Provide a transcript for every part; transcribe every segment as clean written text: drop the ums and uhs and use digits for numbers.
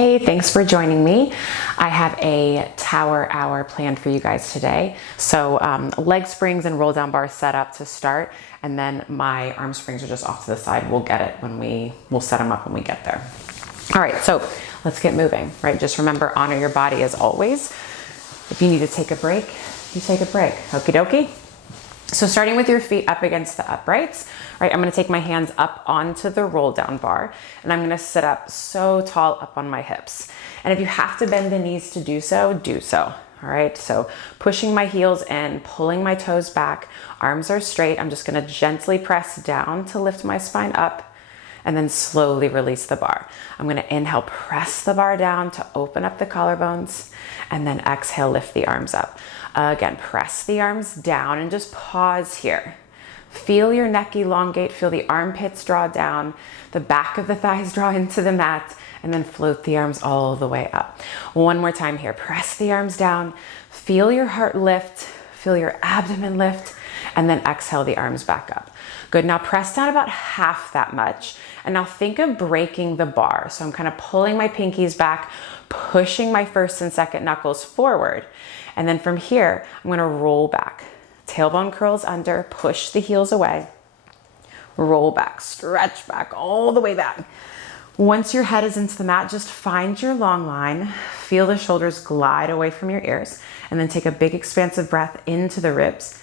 Hey, thanks for joining me. I have a tower hour planned for you guys today. So leg springs and roll down bars set up to start, and then my arm springs are just off to the side. We'll get it when we'll set them up when we get there. All right, so let's get moving, right? Just remember, honor your body as always. If you need to take a break, you take a break. Okie dokie. So starting with your feet up against the uprights, right? I'm gonna take my hands up onto the roll down bar, and I'm gonna sit up so tall up on my hips. And if you have to bend the knees to do so, do so. All right, so pushing my heels in, pulling my toes back, arms are straight. I'm just gonna gently press down to lift my spine up, and then slowly release the bar. I'm gonna inhale, press the bar down to open up the collarbones, and then exhale, lift the arms up. Again, press the arms down and just pause here. Feel your neck elongate, feel the armpits draw down, the back of the thighs draw into the mat, and then float the arms all the way up. One more time here, press the arms down, feel your heart lift, feel your abdomen lift, and then exhale the arms back up. Good, now press down about half that much, and now think of breaking the bar. So I'm kind of pulling my pinkies back, pushing my first and second knuckles forward, and then from here, I'm gonna roll back. Tailbone curls under, push the heels away, roll back, stretch back, all the way back. Once your head is into the mat, just find your long line, feel the shoulders glide away from your ears, and then take a big expansive breath into the ribs.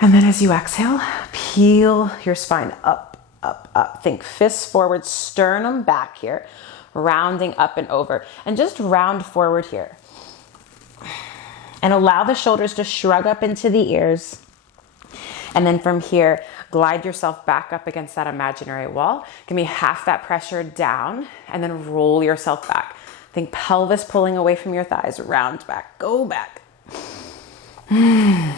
And then as you exhale, peel your spine up, up, up. Think fists forward, sternum back here, rounding up and over, and just round forward here. And allow the shoulders to shrug up into the ears. And then from here, glide yourself back up against that imaginary wall. Give me half that pressure down, and then roll yourself back. Think pelvis pulling away from your thighs, round back, go back. And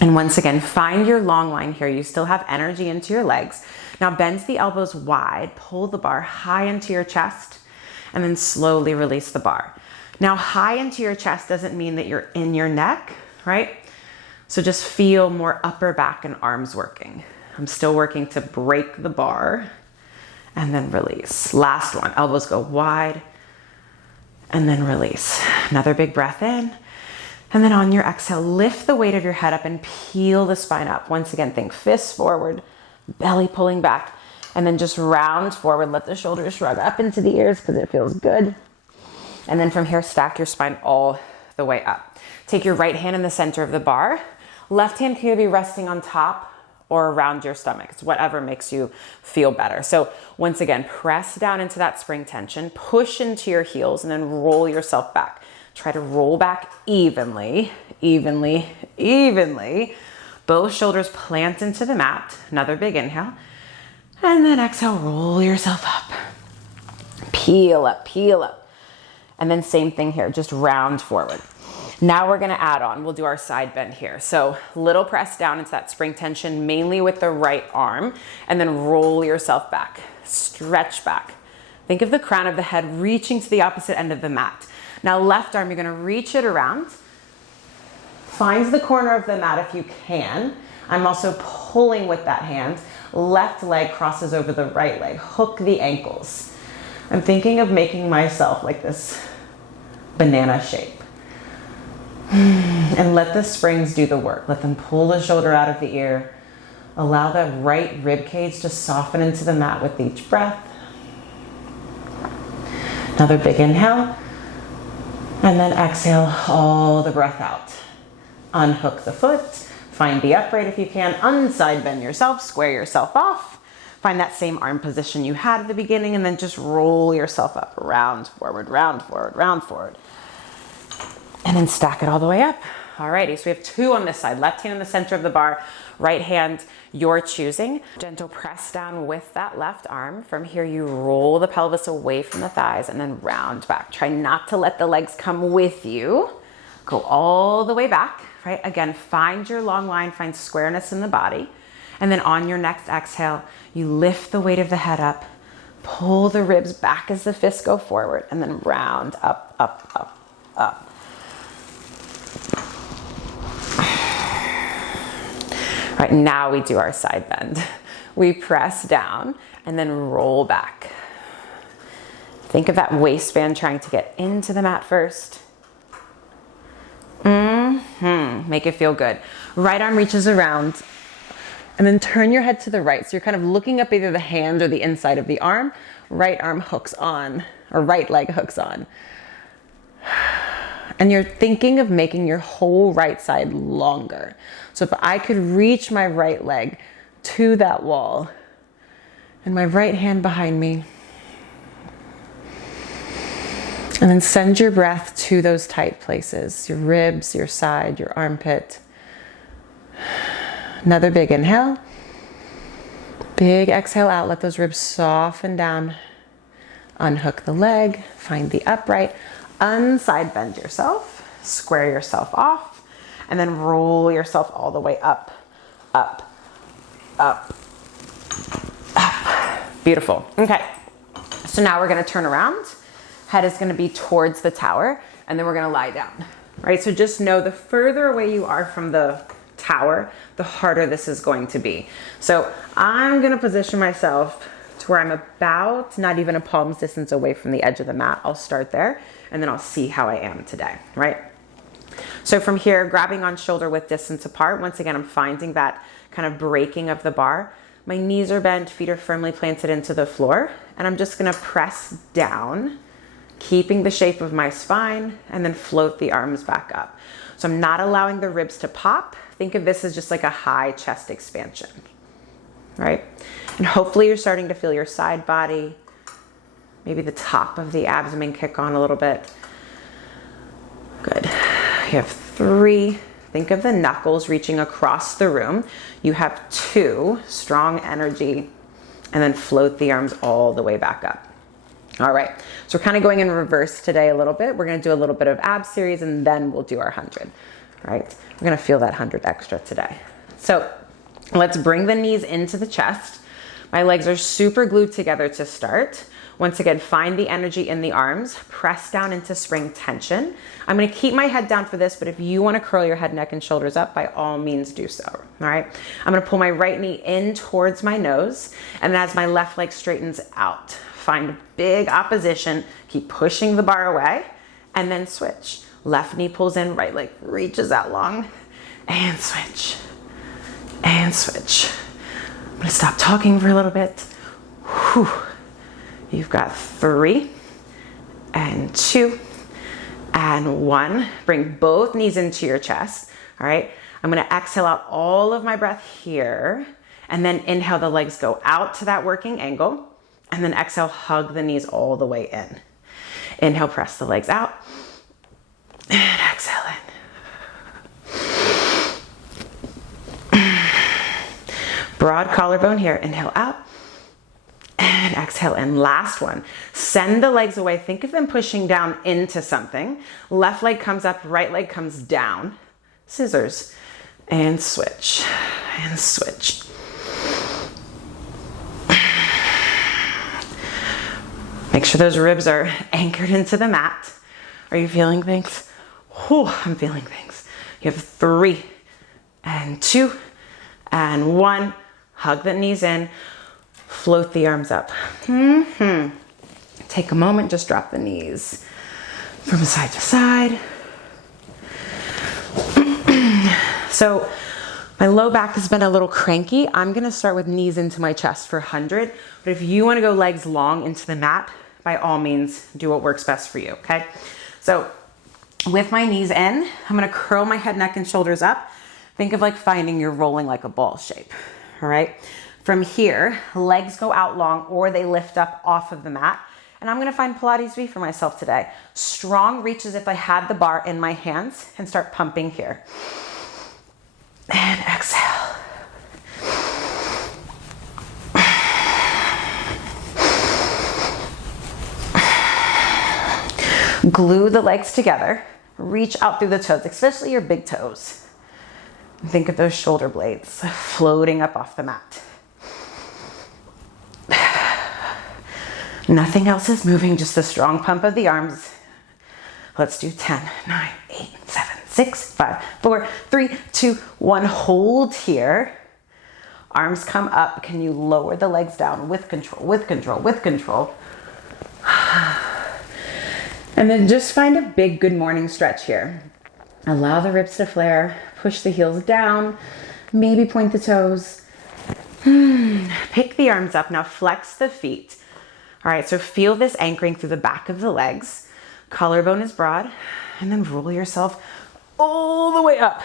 once again, find your long line here. You still have energy into your legs. Now bend the elbows wide, pull the bar high into your chest, and then slowly release the bar. Now, high into your chest doesn't mean that you're in your neck, right? So just feel more upper back and arms working. I'm still working to break the bar and then release. Last one, elbows go wide and then release. Another big breath in. And then on your exhale, lift the weight of your head up and peel the spine up. Once again, think fists forward, belly pulling back, and then just round forward. Let the shoulders shrug up into the ears because it feels good. And then from here, stack your spine all the way up. Take your right hand in the center of the bar. Left hand can be resting on top or around your stomach. It's whatever makes you feel better. So once again, press down into that spring tension, push into your heels, and then roll yourself back. Try to roll back evenly, evenly, evenly. Both shoulders plant into the mat. Another big inhale. And then exhale, roll yourself up. Peel up, peel up. And then same thing here, just round forward. Now we're gonna add on, we'll do our side bend here. So little press down into that spring tension, mainly with the right arm, and then roll yourself back, stretch back. Think of the crown of the head reaching to the opposite end of the mat. Now left arm, you're gonna reach it around. Find the corner of the mat if you can. I'm also pulling with that hand. Left leg crosses over the right leg, hook the ankles. I'm thinking of making myself like this banana shape. And let the springs do the work. Let them pull the shoulder out of the ear. Allow that right rib cage to soften into the mat with each breath. Another big inhale. And then exhale all the breath out. Unhook the foot. Find the upright if you can. Unside bend yourself. Square yourself off. Find that same arm position you had at the beginning, and then just roll yourself up. Round forward, round forward, round forward. And then stack it all the way up. Alrighty, so we have two on this side. Left hand in the center of the bar, right hand your choosing. Gentle press down with that left arm. From here, you roll the pelvis away from the thighs and then round back. Try not to let the legs come with you. Go all the way back, right? Again, find your long line, find squareness in the body. And then on your next exhale, you lift the weight of the head up, pull the ribs back as the fists go forward, and then round up, up, up, up. All right, now we do our side bend. We press down and then roll back. Think of that waistband trying to get into the mat first. Make it feel good. Right arm reaches around, and then turn your head to the right. So you're kind of looking up either the hand or the inside of the arm. Right arm hooks on, or right leg hooks on. And you're thinking of making your whole right side longer. So if I could reach my right leg to that wall and my right hand behind me, and then send your breath to those tight places, your ribs, your side, your armpit. Another big inhale. Big exhale out. Let those ribs soften down. Unhook the leg. Find the upright. Unside bend yourself. Square yourself off. And then roll yourself all the way up, up, up, up. Beautiful. Okay. So now we're going to turn around. Head is going to be towards the tower, and then we're going to lie down, right? So just know the further away you are from the tower, the harder this is going to be. So I'm going to position myself to where I'm about not even a palm's distance away from the edge of the mat. I'll start there, and then I'll see how I am today, right? So from here, grabbing on shoulder width distance apart. Once again, I'm finding that kind of breaking of the bar. My knees are bent, feet are firmly planted into the floor, and I'm just going to press down, keeping the shape of my spine, and then float the arms back up. So I'm not allowing the ribs to pop. Think of this as just like a high chest expansion, right? And hopefully you're starting to feel your side body, maybe the top of the abdomen kick on a little bit. Good. You have 3. Think of the knuckles reaching across the room. You have 2, strong energy, and then float the arms all the way back up. All right, so we're kind of going in reverse today a little bit. We're going to do a little bit of ab series, and then we'll do our 100, right? We're going to feel that 100 extra today. So let's bring the knees into the chest. My legs are super glued together to start. Once again, find the energy in the arms, press down into spring tension. I'm going to keep my head down for this, but if you want to curl your head, neck, and shoulders up, by all means do so, all right? I'm going to pull my right knee in towards my nose, and then as my left leg straightens out, find big opposition, keep pushing the bar away, and then switch. Left knee pulls in, right leg reaches out long, and switch, and switch. I'm gonna stop talking for a little bit. Whew. You've got 3, and 2, and 1. Bring both knees into your chest, all right? I'm gonna exhale out all of my breath here, and then inhale, the legs go out to that working angle. And then exhale, hug the knees all the way in. Inhale, press the legs out. And exhale in. Broad collarbone here. Inhale out. And exhale in. Last one. Send the legs away. Think of them pushing down into something. Left leg comes up, right leg comes down. Scissors. And switch. And switch. Make sure those ribs are anchored into the mat. Are you feeling things? Whew, I'm feeling things. You have 3, and 2, and 1. Hug the knees in. Float the arms up. Take a moment, just drop the knees from side to side. So my low back has been a little cranky. I'm gonna start with knees into my chest for 100. But if you wanna go legs long into the mat, by all means, do what works best for you, okay? So with my knees in, I'm gonna curl my head, neck, and shoulders up. Think of like finding you're rolling like a ball shape, all right? From here, legs go out long or they lift up off of the mat. And I'm gonna find Pilates V for myself today. Strong reach as if I had the bar in my hands and start pumping here. And exhale. Glue the legs together. Reach out through the toes, especially your big toes. Think of those shoulder blades floating up off the mat. Nothing else is moving, just the strong pump of the arms. Let's do 10, 9, 8, 7, 6, 5, 4, 3, 2, 1. Hold here. Arms come up. Can you lower the legs down with control, with control, with control? And then just find a big good morning stretch here. Allow the ribs to flare, push the heels down, maybe point the toes. Pick the arms up, now flex the feet. All right, so feel this anchoring through the back of the legs. Collarbone is broad, and then roll yourself all the way up.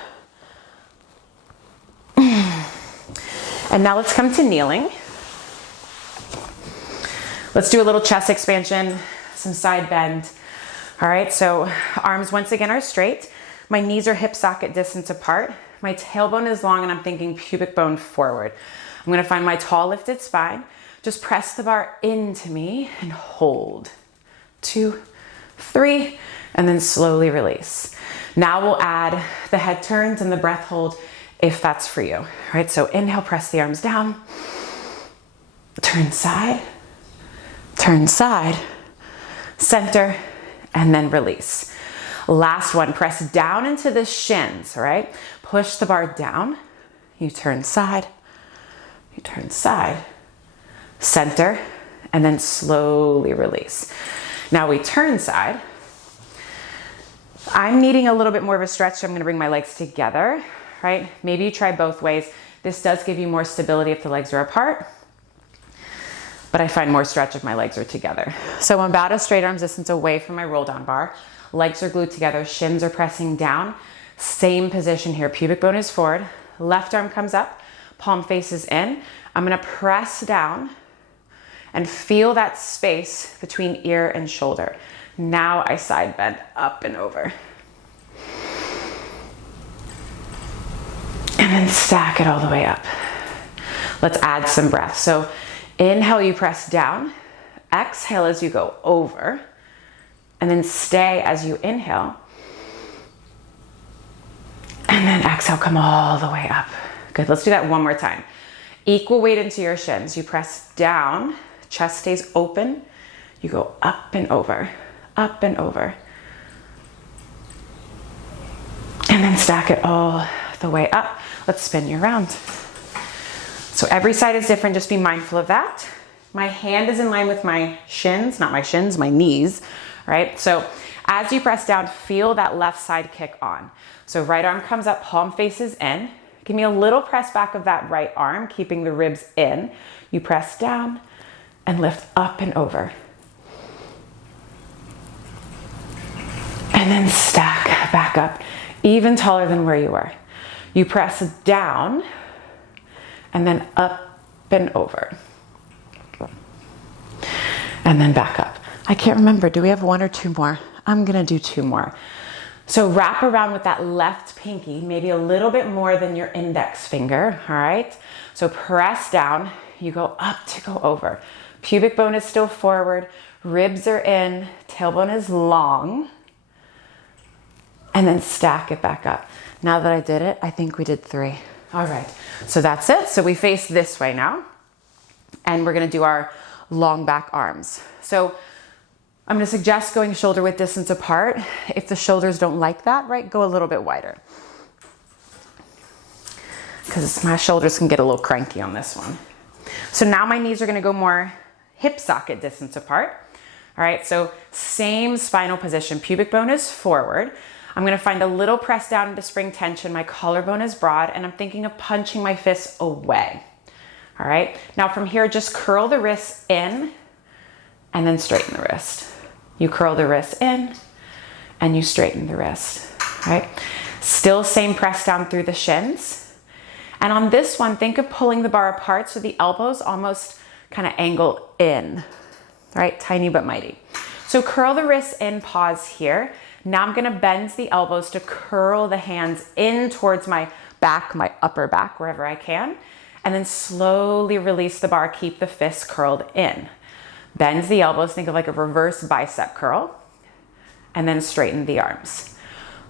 And now let's come to kneeling. Let's do a little chest expansion, some side bend. All right, so arms once again are straight. My knees are hip socket distance apart. My tailbone is long and I'm thinking pubic bone forward. I'm gonna find my tall lifted spine. Just press the bar into me and hold. 2, 3, and then slowly release. Now we'll add the head turns and the breath hold if that's for you. All right, so inhale, press the arms down. Turn side, center, and then release. Last one, press down into the shins, all right? Push the bar down. You turn side, center, and then slowly release. Now we turn side. I'm needing a little bit more of a stretch, so I'm gonna bring my legs together, right? Maybe you try both ways. This does give you more stability if the legs are apart, but I find more stretch if my legs are together. So I'm about a straight arms distance away from my roll down bar. Legs are glued together, shins are pressing down. Same position here, pubic bone is forward. Left arm comes up, palm faces in. I'm gonna press down and feel that space between ear and shoulder. Now I side bend up and over. And then stack it all the way up. Let's add some breath. So inhale, you press down. Exhale as you go over. And then stay as you inhale. And then exhale, come all the way up. Good, let's do that one more time. Equal weight into your shins. You press down, chest stays open. You go up and over, up and over. And then stack it all the way up. Let's spin you around. So every side is different, just be mindful of that. My hand is in line with my shins, not my shins, my knees, right? So as you press down, feel that left side kick on. So right arm comes up, palm faces in. Give me a little press back of that right arm, keeping the ribs in. You press down and lift up and over. And then stack back up, even taller than where you were. You press down and then up and over. And then back up. I can't remember, do we have 1 or 2 more? I'm gonna do 2 more. So wrap around with that left pinky, maybe a little bit more than your index finger, all right? So press down, you go up to go over. Pubic bone is still forward, ribs are in, tailbone is long, and then stack it back up. Now that I did it, I think we did 3. All right, so that's it. So we face this way now, and we're gonna do our long back arms. So I'm gonna suggest going shoulder width distance apart. If the shoulders don't like that, right, go a little bit wider. Because my shoulders can get a little cranky on this one. So now my knees are gonna go more hip socket distance apart. All right, so same spinal position. Pubic bone is forward. I'm gonna find a little press down into spring tension. My collarbone is broad, and I'm thinking of punching my fists away. All right, now from here, just curl the wrists in and then straighten the wrist. You curl the wrist in and you straighten the wrist, right? Still same press down through the shins. And on this one, think of pulling the bar apart so the elbows almost kind of angle in, right? Tiny but mighty. So curl the wrists in, pause here. Now I'm gonna bend the elbows to curl the hands in towards my back, my upper back, wherever I can. And then slowly release the bar, keep the fists curled in. Bend the elbows, think of like a reverse bicep curl, and then straighten the arms.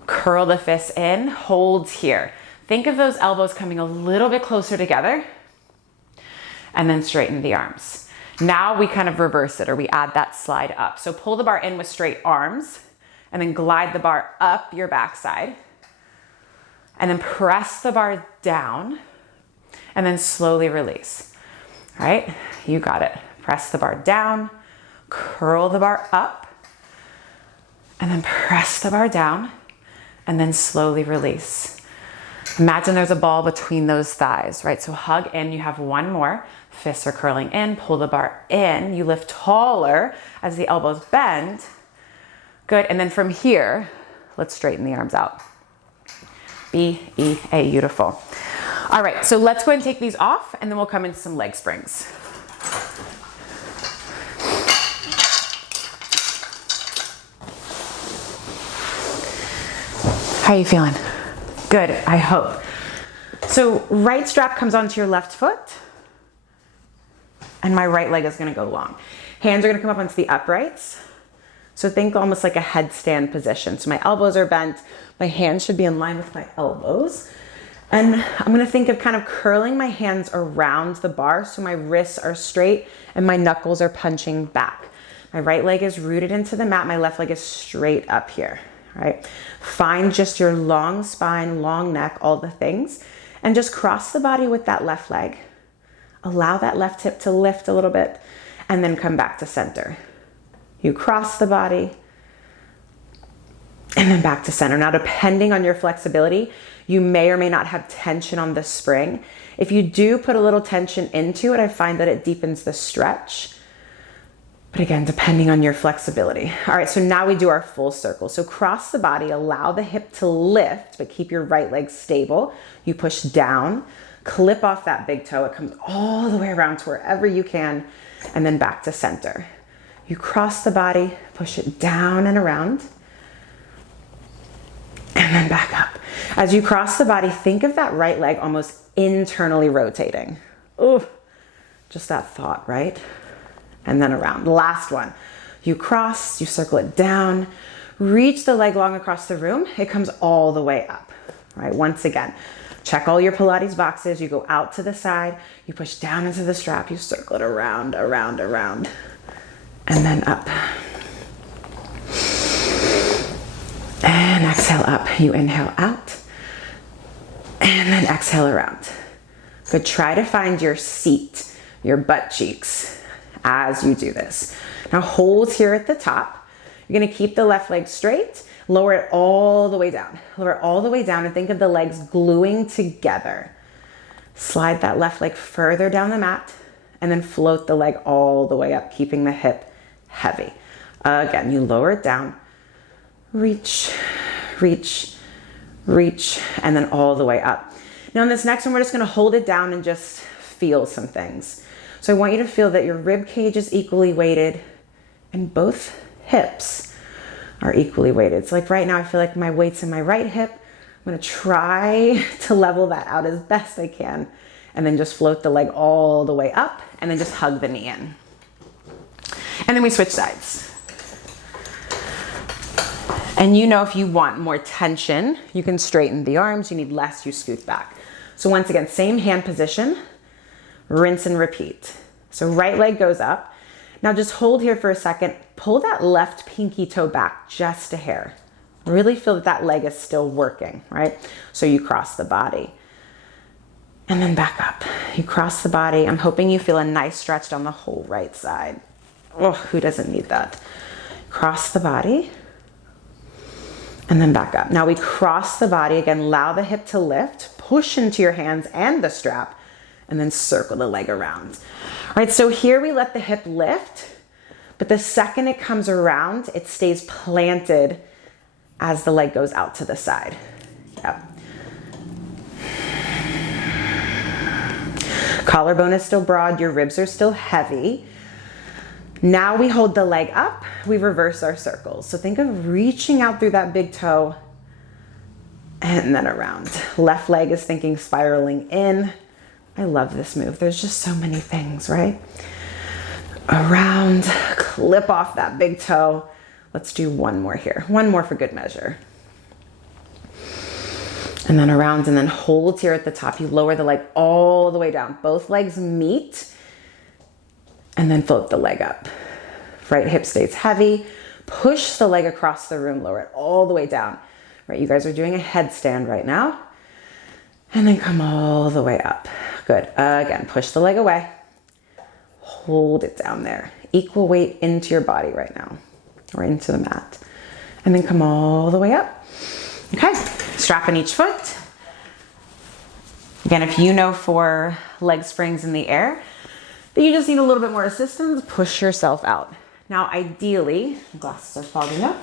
Curl the fists in, hold here. Think of those elbows coming a little bit closer together, and then straighten the arms. Now we kind of reverse it, or we add that slide up. So pull the bar in with straight arms, and then glide the bar up your backside, and then press the bar down, and then slowly release. All right, you got it. Press the bar down, curl the bar up, and then press the bar down, and then slowly release. Imagine there's a ball between those thighs, right? So hug in, you have one more. Fists are curling in, pull the bar in. You lift taller as the elbows bend. Good, and then from here, let's straighten the arms out. B-E-A, beautiful. All right, so let's go ahead and take these off, and then we'll come into some leg springs. How are you feeling? Good, I hope. So right strap comes onto your left foot, and my right leg is gonna go long. Hands are gonna come up onto the uprights. So think almost like a headstand position. So my elbows are bent, my hands should be in line with my elbows. And I'm gonna think of kind of curling my hands around the bar so my wrists are straight and my knuckles are punching back. My right leg is rooted into the mat, my left leg is straight up here. Right? Find just your long spine, long neck, all the things, and just cross the body with that left leg. Allow that left hip to lift a little bit, and then come back to center. You cross the body, and then back to center. Now, depending on your flexibility, you may or may not have tension on the spring. If you do put a little tension into it, I find that it deepens the stretch. But again, depending on your flexibility. All right, so now we do our full circle. So cross the body, allow the hip to lift, but keep your right leg stable. You push down, clip off that big toe. It comes all the way around to wherever you can, and then back to center. You cross the body, push it down and around, and then back up. As you cross the body, think of that right leg almost internally rotating. Ooh, just that thought, right? And then around. Last one. You cross, you circle it down, reach the leg long across the room. It comes all the way up, right? Once again, check all your Pilates boxes. You go out to the side, you push down into the strap, you circle it around, around, around, and then up. And exhale up. You inhale out, and then exhale around. Good. Try to find your seat, your butt cheeks, as you do this. Now hold here at the top. You're gonna keep the left leg straight, lower it all the way down. Lower it all the way down and think of the legs gluing together. Slide that left leg further down the mat and then float the leg all the way up, keeping the hip heavy. Again, you lower it down, reach, reach, reach, and then all the way up. Now in this next one, we're just gonna hold it down and just feel some things. So I want you to feel that your rib cage is equally weighted and both hips are equally weighted. So like right now, I feel like my weight's in my right hip. I'm gonna try to level that out as best I can and then just float the leg all the way up and then just hug the knee in. And then we switch sides. And you know, if you want more tension, you can straighten the arms. You need less, you scoot back. So once again, same hand position. Rinse and repeat. So right leg goes up. Now just hold here for a second. Pull that left pinky toe back just a hair. Really feel that that leg is still working, right? So you cross the body and then back up. You cross the body. I'm hoping you feel a nice stretch down the whole right side. Oh, who doesn't need that? Cross the body and then back up. Now we cross the body again. Allow the hip to lift. Push into your hands and the strap. And then circle the leg around. All right, so here we let the hip lift, but the second it comes around, it stays planted as the leg goes out to the side. Yep. Collarbone is still broad, your ribs are still heavy. Now we hold the leg up, we reverse our circles. So think of reaching out through that big toe and then around. Left leg is thinking spiraling in. I love this move. There's just so many things, right? Around, clip off that big toe. Let's do one more here. One more for good measure. And then around and then hold here at the top. You lower the leg all the way down. Both legs meet and then float the leg up. Right hip stays heavy. Push the leg across the room, lower it all the way down. Right, you guys are doing a headstand right now. And then come all the way up. Good. Again, push the leg away. Hold it down there. Equal weight into your body right now, or into the mat. and then come all the way up. Okay, strap in each foot. Again, if you know for leg springs in the air, that you just need a little bit more assistance, push yourself out. Now, ideally, glasses are fogging up.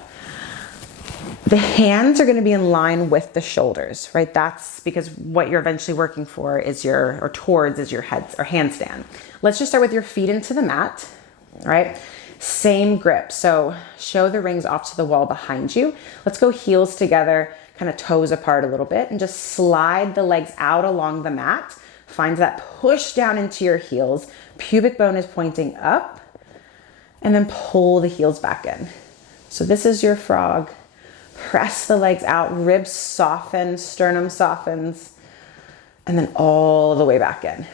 The hands are going to be in line with the shoulders, right? That's because what you're eventually working for is your head or handstand. Let's just start with your feet into the mat, right? Same grip. So show the rings off to the wall behind you. Let's go heels together, kind of toes apart a little bit, and just slide the legs out along the mat. Find that push down into your heels. Pubic bone is pointing up, and then pull the heels back in. So this is your frog. Press the legs out, ribs soften, sternum softens, and then all the way back in.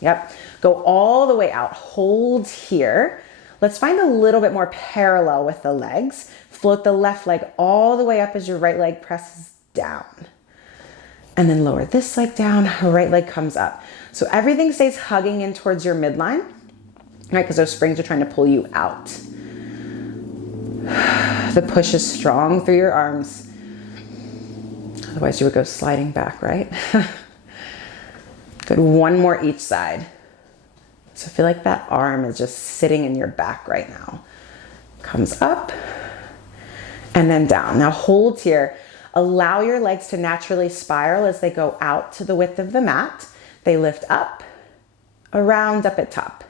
Yep, go all the way out, hold here. Let's find a little bit more parallel with the legs. Float the left leg all the way up as your right leg presses down. And then lower this leg down, right leg comes up. So everything stays hugging in towards your midline, right? Because those springs are trying to pull you out. The push is strong through your arms. Otherwise you would go sliding back, right? Good, one more each side. So feel like that arm is just sitting in your back right now. Comes up and then down. Now hold here. Allow your legs to naturally spiral as they go out to the width of the mat. They lift up, around, up at top.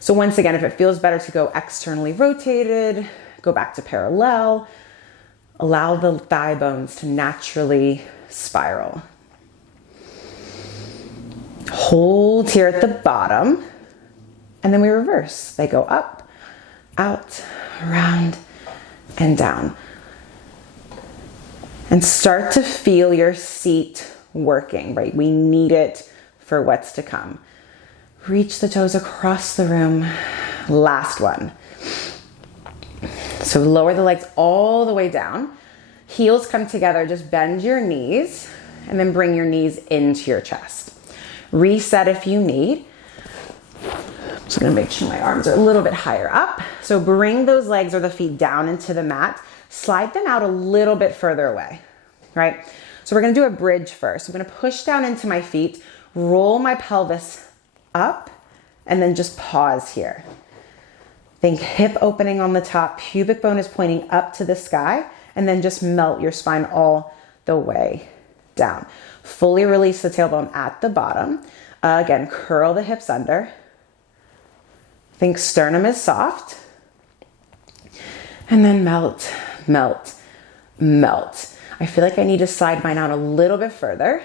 So once again, if it feels better to go externally rotated, go back to parallel. Allow the thigh bones to naturally spiral. Hold here at the bottom, and then we reverse. They go up, out, around, and down. And start to feel your seat working, right? We need it for what's to come. Reach the toes across the room. Last one. So lower the legs all the way down. Heels come together, just bend your knees, and then bring your knees into your chest. Reset if you need. I'm just gonna make sure my arms are a little bit higher up. So bring those legs or the feet down into the mat. Slide them out a little bit further away, right? So we're gonna do a bridge first. I'm gonna push down into my feet, roll my pelvis up, and then just pause here. Think hip opening on the top, pubic bone is pointing up to the sky, and then just melt your spine all the way down. Fully release the tailbone at the bottom. Again, curl the hips under. Think sternum is soft. And then melt, melt, melt. I feel like I need to slide mine out a little bit further.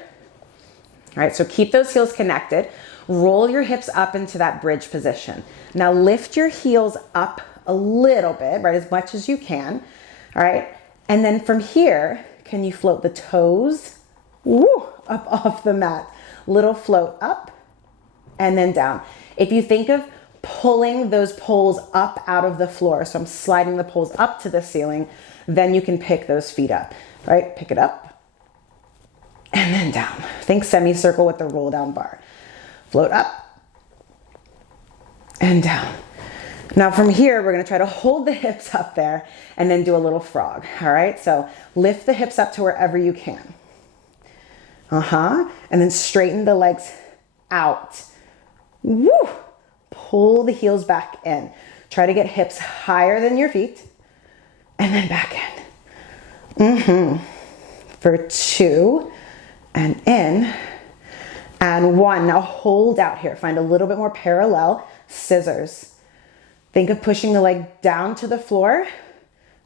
All right, so keep those heels connected. Roll your hips up into that bridge position. Now lift your heels up a little bit, right, as much as you can. All right, and then from here, can you float the toes up off the mat? Little float up and then down. If you think of pulling those poles up out of the floor, so I'm sliding the poles up to the ceiling, then you can pick those feet up, right? Pick it up and then down. Think semicircle with the roll down bar. Float up and down. Now from here, we're gonna try to hold the hips up there and then do a little frog, all right? So lift the hips up to wherever you can. And then straighten the legs out. Woo! Pull the heels back in. Try to get hips higher than your feet and then back in. For 2 and in and 1. Now hold out here. Find a little bit more parallel. Scissors. Think of pushing the leg down to the floor,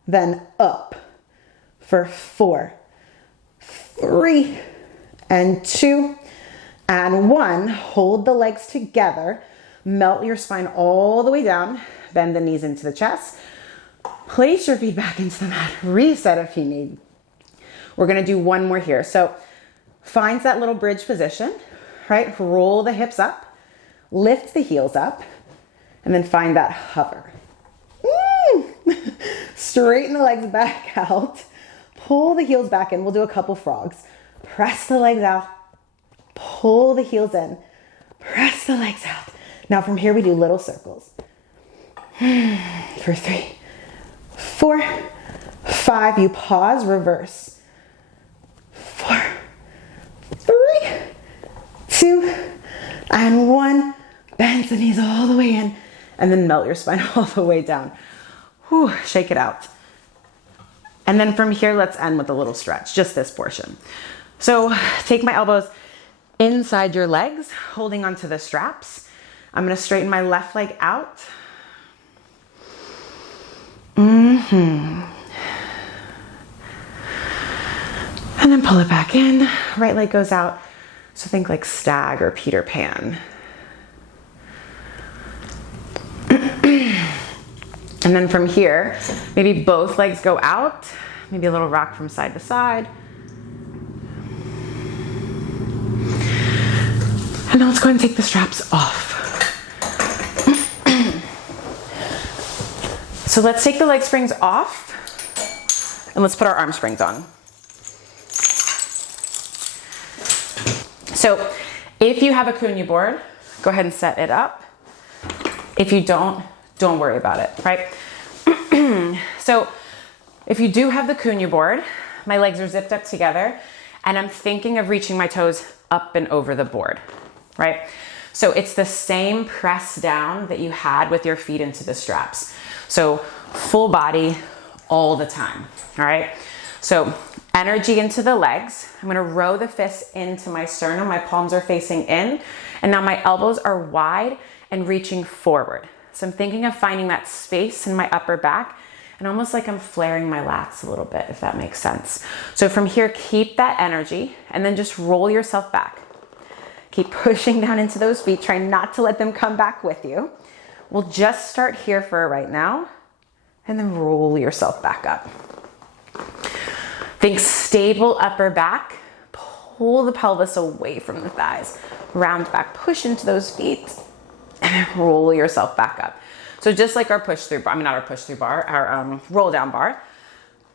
then up for 4, 3, and 2, and 1. Hold the legs together. Melt your spine all the way down. Bend the knees into the chest. Place your feet back into the mat. Reset if you need. We're gonna do one more here. So find that little bridge position, right? Roll the hips up, lift the heels up, and then find that hover. Straighten the legs back out. Pull the heels back in. We'll do a couple frogs. Press the legs out. Pull the heels in. Press the legs out. Now from here we do little circles. For 3, 4, 5, you pause, reverse. 4, 3, 2, and 1. Bend the knees all the way in, and then melt your spine all the way down. Whew, shake it out. And then from here, let's end with a little stretch, just this portion. So take my elbows inside your legs, holding onto the straps. I'm gonna straighten my left leg out. And then pull it back in. Right leg goes out. So think like stag or Peter Pan. And then from here, maybe both legs go out. Maybe a little rock from side to side. And now let's go ahead and take the straps off. So let's take the leg springs off and let's put our arm springs on. So if you have a Cunha board, go ahead and set it up. If you don't worry about it, right? So if you do have the Cunha board, my legs are zipped up together and I'm thinking of reaching my toes up and over the board, right? So it's the same press down that you had with your feet into the straps. So full body all the time, all right? So energy into the legs. I'm gonna row the fists into my sternum. My palms are facing in, and now my elbows are wide and reaching forward. So I'm thinking of finding that space in my upper back and almost like I'm flaring my lats a little bit, if that makes sense. So from here, keep that energy and then just roll yourself back. Keep pushing down into those feet. Try not to let them come back with you. We'll just start here for right now and then roll yourself back up. Think stable upper back. Pull the pelvis away from the thighs. Round back, push into those feet and then roll yourself back up. So just like our push through bar, not our push through bar, our roll down bar.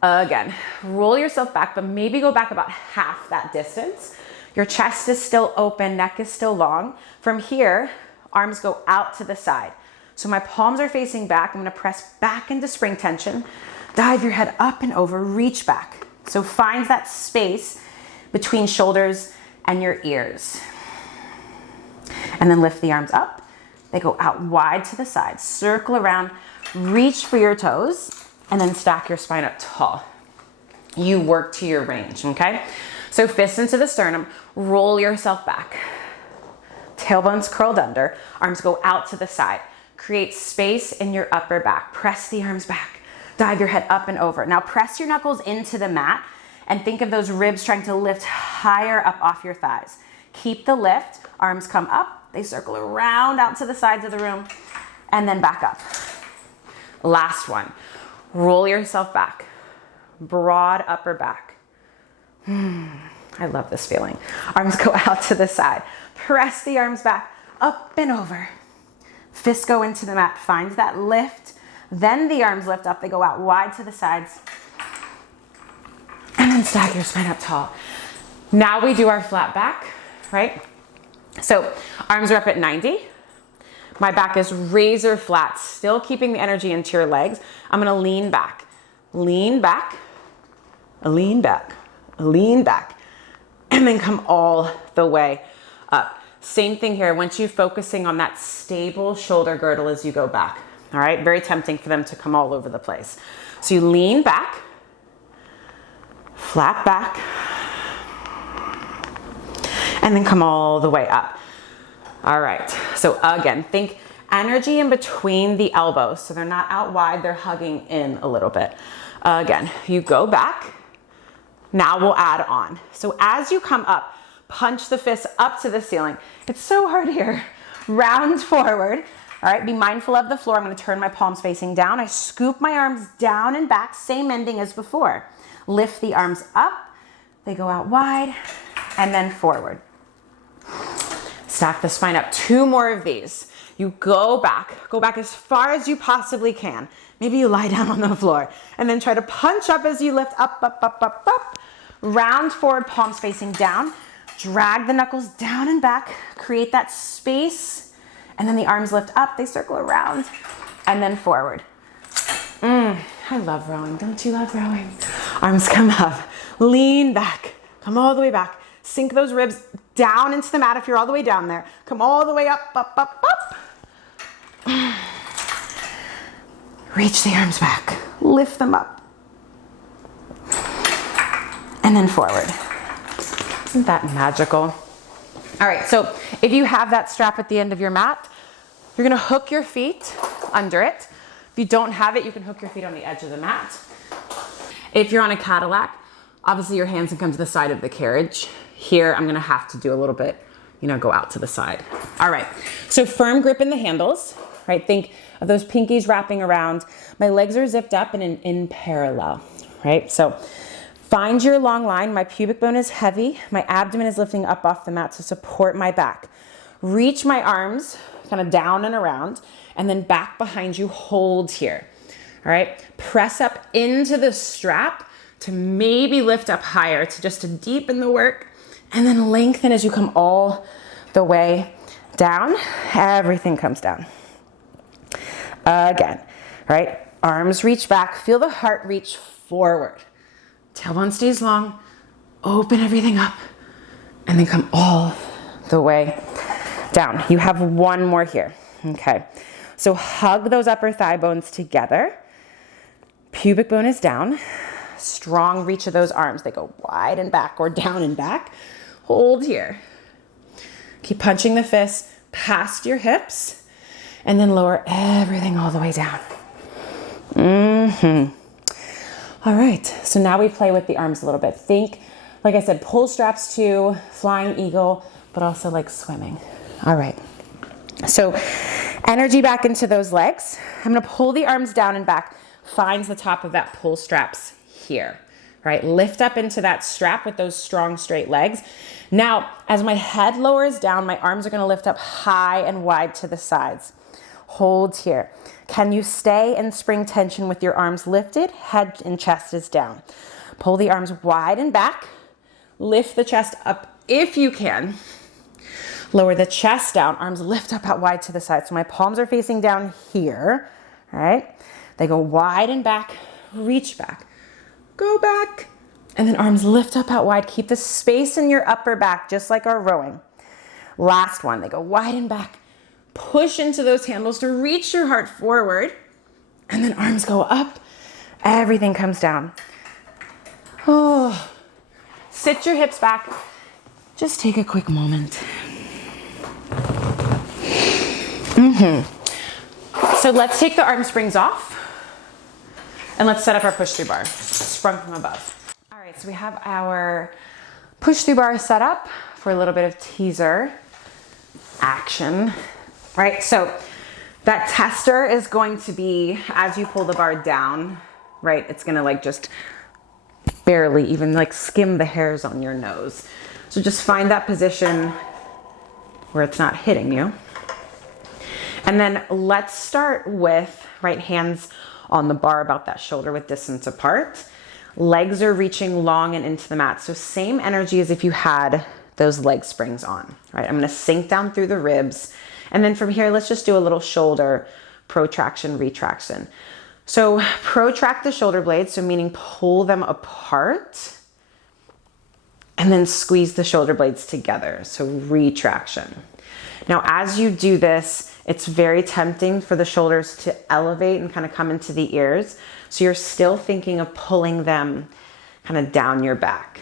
Again, roll yourself back, but maybe go back about half that distance. Your chest is still open, neck is still long. From here, arms go out to the side. So my palms are facing back. I'm gonna press back into spring tension. Dive your head up and over, reach back. So find that space between shoulders and your ears. And then lift the arms up. They go out wide to the side. Circle around, reach for your toes, and then stack your spine up tall. You work to your range, okay? So fists into the sternum, roll yourself back. Tailbones curled under, arms go out to the side. Create space in your upper back. Press the arms back. Dive your head up and over. Now press your knuckles into the mat and think of those ribs trying to lift higher up off your thighs. Keep the lift, arms come up, they circle around out to the sides of the room and then back up. Last one, roll yourself back. Broad upper back. I love this feeling. Arms go out to the side. Press the arms back, up and over. Fists go into the mat, find that lift. Then the arms lift up, they go out wide to the sides. And then stack your spine up tall. Now we do our flat back, right? So arms are up at 90. My back is razor flat, still keeping the energy into your legs. I'm gonna lean back, lean back, lean back, lean back, and then come all the way up. Same thing here, once you're focusing on that stable shoulder girdle as you go back. All right, very tempting for them to come all over the place. So you lean back, flat back, and then come all the way up. All right, so again, think energy in between the elbows. So they're not out wide, they're hugging in a little bit. Again, you go back. Now we'll add on. So as you come up, punch the fists up to the ceiling. It's so hard here. Round forward. All right, be mindful of the floor. I'm gonna turn my palms facing down. I scoop my arms down and back, same ending as before. Lift the arms up. They go out wide and then forward. Stack the spine up. 2 more of these. You go back as far as you possibly can. Maybe you lie down on the floor and then try to punch up as you lift up, up, up, up, up. Round forward, palms facing down. Drag the knuckles down and back. Create that space. And then the arms lift up. They circle around and then forward. I love rowing. Don't you love rowing? Arms come up. Lean back. Come all the way back. Sink those ribs down into the mat if you're all the way down there. Come all the way up, up, up, up. Reach the arms back. Lift them up. And then forward. Isn't that magical? All right, so if you have that strap at the end of your mat, you're gonna hook your feet under it. If you don't have it, you can hook your feet on the edge of the mat. If you're on a Cadillac, obviously your hands can come to the side of the carriage. Here, I'm gonna have to do a little bit, go out to the side. All right, so firm grip in the handles, right? Think of those pinkies wrapping around. My legs are zipped up and in parallel, right? So find your long line. My pubic bone is heavy. My abdomen is lifting up off the mat to support my back. Reach my arms kind of down and around, and then back behind you, hold here. All right, press up into the strap to maybe lift up higher to deepen the work, and then lengthen as you come all the way down. Everything comes down. Again, right? Arms reach back, feel the heart reach forward. Tailbone stays long, open everything up, and then come all the way down. You have one more here, okay? So hug those upper thigh bones together. Pubic bone is down. Strong reach of those arms. They go wide and back or down and back. Hold here. Keep punching the fists past your hips, and then lower everything all the way down. All right, so now we play with the arms a little bit. Think, like I said, pull straps too, flying eagle, but also like swimming. All right, so energy back into those legs. I'm gonna pull the arms down and back, find the top of that pull straps here, right? Lift up into that strap with those strong straight legs. Now, as my head lowers down, my arms are gonna lift up high and wide to the sides. Hold here. Can you stay in spring tension with your arms lifted? Head and chest is down. Pull the arms wide and back. Lift the chest up if you can. Lower the chest down. Arms lift up out wide to the side. So my palms are facing down here. All right. They go wide and back. Reach back. Go back. And then arms lift up out wide. Keep the space in your upper back, just like our rowing. Last one. They go wide and back. Push into those handles to reach your heart forward. And then arms go up. Everything comes down. Oh. Sit your hips back. Just take a quick moment. So let's take the arm springs off and let's set up our push through bar, sprung from above. All right, so we have our push through bar set up for a little bit of teaser action, right? So that tester is going to be, as you pull the bar down, right? It's gonna like just barely even like skim the hairs on your nose. So just find that position where it's not hitting you. And then let's start with right hands on the bar about that shoulder width distance apart. Legs are reaching long and into the mat. So same energy as if you had those leg springs on, right? I'm gonna sink down through the ribs. And then from here, let's just do a little shoulder protraction, retraction. So protract the shoulder blades, so meaning pull them apart and then squeeze the shoulder blades together. So retraction. Now, as you do this, it's very tempting for the shoulders to elevate and kind of come into the ears. So you're still thinking of pulling them kind of down your back.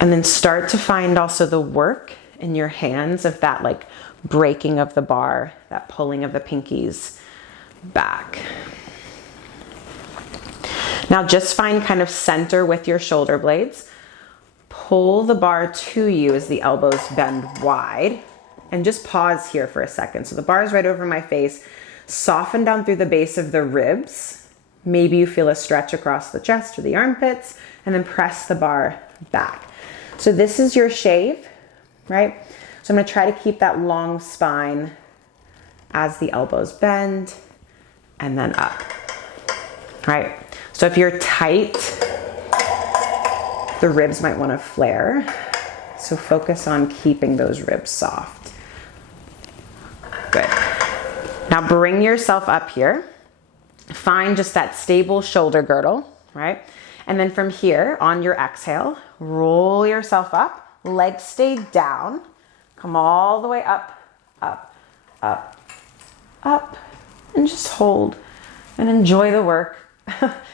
And then start to find also the work in your hands of that like breaking of the bar, that pulling of the pinkies back. Now just find kind of center with your shoulder blades. Pull the bar to you as the elbows bend wide, and just pause here for a second. So the bar is right over my face. Soften down through the base of the ribs. Maybe you feel a stretch across the chest or the armpits, and then press the bar back. So this is your shave, right? So I'm gonna try to keep that long spine as the elbows bend and then up, right? So if you're tight, the ribs might wanna flare. So focus on keeping those ribs soft. Good. Now bring yourself up here. Find just that stable shoulder girdle, right? And then from here, on your exhale, roll yourself up, legs stay down, come all the way up, up, up, up, and just hold and enjoy the work.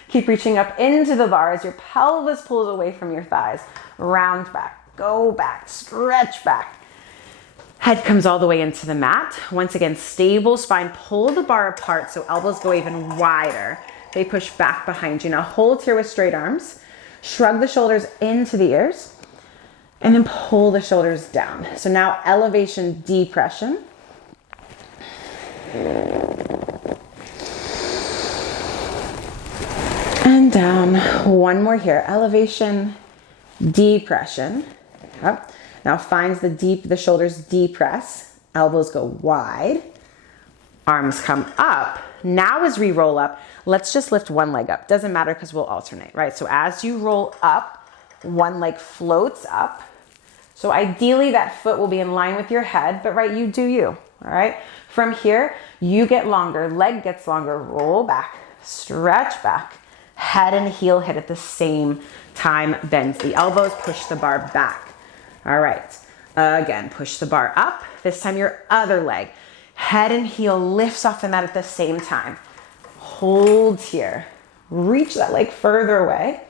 Keep reaching up into the bar as your pelvis pulls away from your thighs. Round back, go back, stretch back. Head comes all the way into the mat. Once again, stable spine, pull the bar apart so elbows go even wider. They push back behind you. Now hold here with straight arms. Shrug the shoulders into the ears and then pull the shoulders down. So now elevation, depression. And down. One more here. Elevation, depression. Up. Now finds the shoulders depress. Elbows go wide. Arms come up. Now as we roll up, let's just lift one leg up. Doesn't matter because we'll alternate, right? So as you roll up, one leg floats up. So ideally that foot will be in line with your head, but right, you do you, all right? From here, you get longer, leg gets longer, roll back, stretch back, head and heel hit at the same time, bend the elbows, push the bar back. All right, again, push the bar up. This time your other leg. Head and heel lifts off the mat at the same time. Hold here. Reach that leg further away.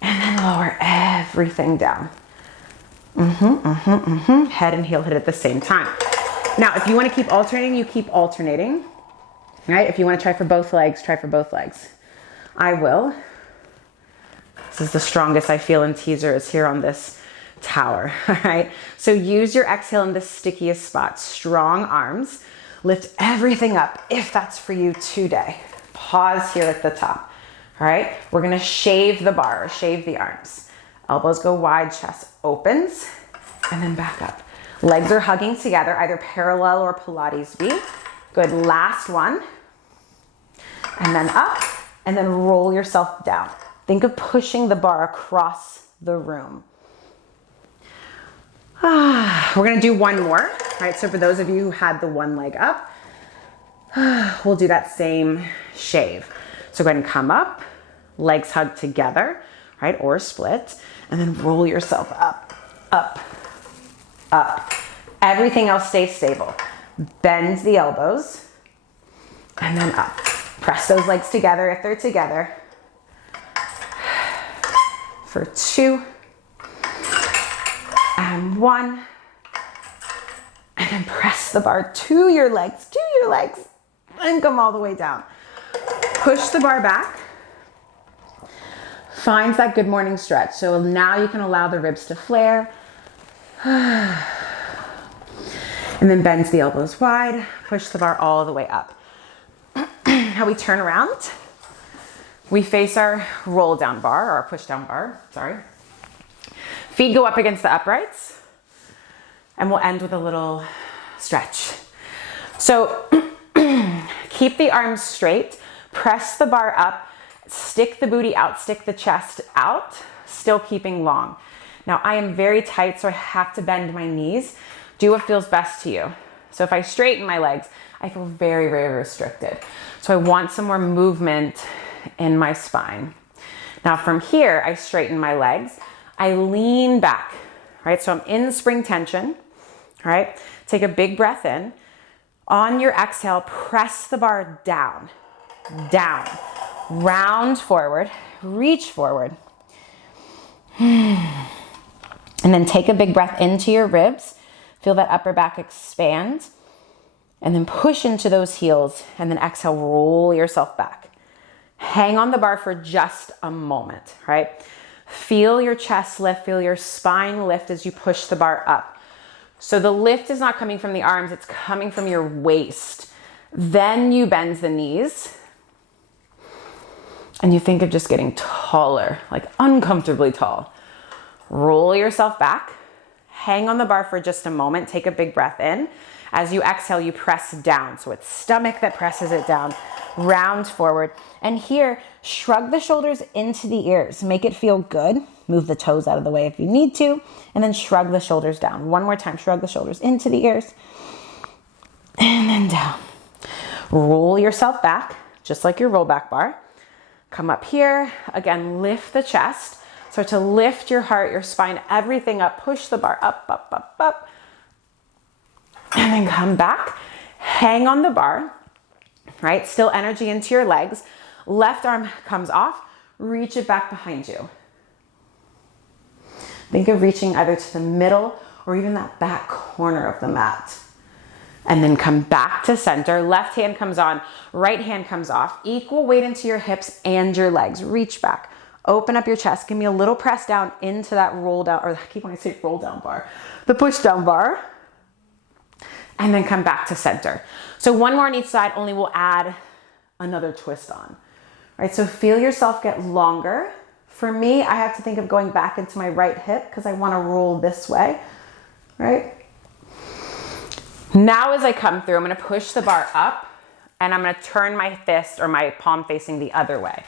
And then lower everything down. Head and heel hit at the same time. Now, if you want to keep alternating, you keep alternating. Right? If you want to try for both legs, try for both legs. I will. This is the strongest I feel in teaser is here on this tower, all right? So use your exhale in the stickiest spot. Strong arms. Lift everything up if that's for you today. Pause here at the top, all right? We're gonna shave the bar, shave the arms. Elbows go wide, chest opens, and then back up. Legs are hugging together, either parallel or Pilates V. Good, last one. And then up, and then roll yourself down. Think of pushing the bar across the room. We're gonna do one more, right? So for those of you who had the one leg up, we'll do that same shave. So go ahead and come up, legs hug together, right? Or split, and then roll yourself up, up, up. Everything else stays stable. Bend the elbows, and then up. Press those legs together if they're together. For 2, and 1, and then press the bar to your legs, and come all the way down. Push the bar back. Find that good morning stretch. So now you can allow the ribs to flare. And then bend the elbows wide, push the bar all the way up. How we turn around, we face our roll down bar, or our push down bar, sorry. Feet go up against the uprights, and we'll end with a little stretch. So keep the arms straight, press the bar up, stick the booty out, stick the chest out, still keeping long. Now I am very tight, so I have to bend my knees. Do what feels best to you. So if I straighten my legs, I feel very, very restricted. So I want some more movement in my spine. Now from here, I straighten my legs. I lean back, right? So I'm in spring tension, right? Take a big breath in. On your exhale, press the bar down, down. Round forward, reach forward. And then take a big breath into your ribs. Feel that upper back expand. And then push into those heels. And then exhale, roll yourself back. Hang on the bar for just a moment, right? Feel your chest lift, feel your spine lift as you push the bar up. So the lift is not coming from the arms, it's coming from your waist. Then you bend the knees. And you think of just getting taller, like uncomfortably tall. Roll yourself back. Hang on the bar for just a moment. Take a big breath in. As you exhale, you press down. So it's stomach that presses it down. Round forward. And here, shrug the shoulders into the ears. Make it feel good. Move the toes out of the way if you need to. And then shrug the shoulders down. One more time. Shrug the shoulders into the ears. And then down. Roll yourself back. just like your rollback bar. Come up here, again, lift the chest. Start to lift your heart, your spine, everything up. Push the bar up, up, up, up. And then come back, hang on the bar, right? Still energy into your legs. Left arm comes off, reach it back behind you. Think of reaching either to the middle or even that back corner of the mat. And then come back to center. Left hand comes on, right hand comes off. Equal weight into your hips and your legs. Reach back. Open up your chest. Give me a little press down into that roll down, or I keep wanting to say roll down bar, the push down bar. And then come back to center. So one more on each side, only we'll add another twist on. All right, so feel yourself get longer. For me, I have to think of going back into my right hip because I want to roll this way, right? Now as I come through, I'm going to push the bar up and I'm going to turn my fist or my palm facing the other way.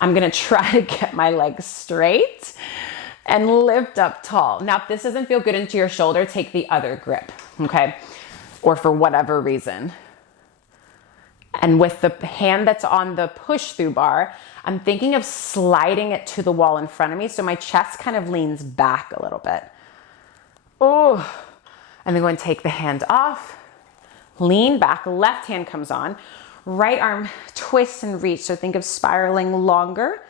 I'm going to try to get my legs straight and lift up tall. Now, if this doesn't feel good into your shoulder, take the other grip, okay? Or for whatever reason. And with the hand that's on the push through bar, I'm thinking of sliding it to the wall in front of me so my chest kind of leans back a little bit. Oh, and then go and take the hand off, lean back, left hand comes on, right arm twists and reach. So think of spiraling longer,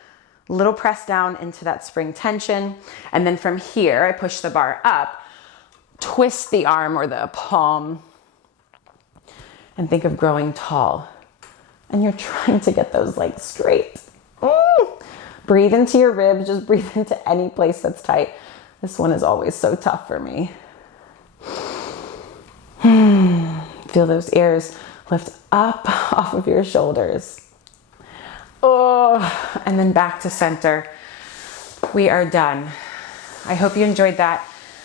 little press down into that spring tension. And then from here, I push the bar up, twist the arm or the palm, and think of growing tall. And you're trying to get those legs straight. Breathe into your ribs, just breathe into any place that's tight. This one is always so tough for me. Feel those ears lift up off of your shoulders. Oh, and then back to center. We are done. I hope you enjoyed that.